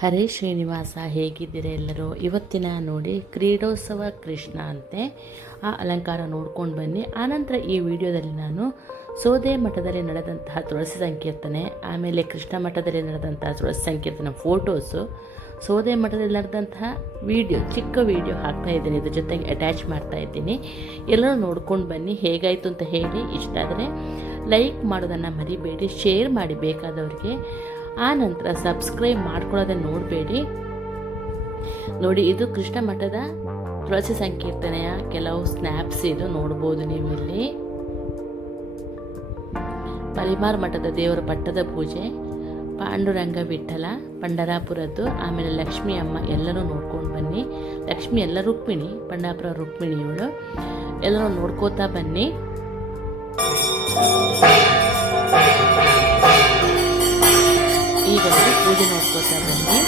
ಹರೇ ಶ್ರೀನಿವಾಸ, ಹೇಗಿದ್ದೀರಾ ಎಲ್ಲರೂ? ಇವತ್ತಿನ ನೋಡಿ ಕ್ರೀಡೋತ್ಸವ ಕೃಷ್ಣ ಅಂತೆ, ಆ ಅಲಂಕಾರ ನೋಡ್ಕೊಂಡು ಬನ್ನಿ. ಆನಂತರ ಈ ವಿಡಿಯೋದಲ್ಲಿ ನಾನು ಸೋದೆ ಮಠದಲ್ಲಿ ನಡೆದಂತಹ ತುಳಸಿ ಸಂಕೀರ್ತನೆ, ಆಮೇಲೆ ಕೃಷ್ಣ ಮಠದಲ್ಲಿ ನಡೆದಂತಹ ತುಳಸಿ ಸಂಕೀರ್ತನೆ ಫೋಟೋಸು, ಸೋದೆ ಮಠದಲ್ಲಿ ನಡೆದಂತಹ ವಿಡಿಯೋ, ಚಿಕ್ಕ ವಿಡಿಯೋ ಹಾಕ್ತಾ ಇದ್ದೀನಿ, ಇದ್ರ ಜೊತೆಗೆ ಅಟ್ಯಾಚ್ ಮಾಡ್ತಾ ಇದ್ದೀನಿ. ಎಲ್ಲರೂ ನೋಡ್ಕೊಂಡು ಬನ್ನಿ. ಹೇಗಾಯಿತು ಅಂತ ಹೇಳಿ, ಇಷ್ಟ ಆದರೆ ಲೈಕ್ ಮಾಡೋದನ್ನು ಮರಿಬೇಡಿ, ಶೇರ್ ಮಾಡಿ ಬೇಕಾದವ್ರಿಗೆ. ಆ ನಂತರ ಸಬ್ಸ್ಕ್ರೈಬ್ ಮಾಡ್ಕೊಳ್ಳೋದನ್ನು ನೋಡಬೇಡಿ. ನೋಡಿ, ಇದು ಕೃಷ್ಣ ಮಠದ ತುಳಸಿ ಸಂಕೀರ್ತನೆಯ ಕೆಲವು ಸ್ನ್ಯಾಪ್ಸ್ ಇದು ನೋಡ್ಬೋದು ನೀವು ಇಲ್ಲಿ. ಪರಿಮಾರ್ ಮಠದ ದೇವರ ಪಟ್ಟದ ಪೂಜೆ, ಪಾಂಡುರಂಗ ವಿಠಲ ಪಂಡರಾಪುರದ್ದು, ಆಮೇಲೆ ಲಕ್ಷ್ಮೀ ಅಮ್ಮ, ಎಲ್ಲರೂ ನೋಡ್ಕೊಂಡು ಬನ್ನಿ. ಲಕ್ಷ್ಮಿ ಎಲ್ಲ ರುಕ್ಮಿಣಿ, ಪಂಡರಾಪುರ ರುಕ್ಮಿಣಿ ಇವಳು, ಎಲ್ಲರೂ ನೋಡ್ಕೋತಾ ಬನ್ನಿ. ಈಗ ಪೂಜೆ ನೋಡ್ಕೋತಾ ಬನ್ನಿ.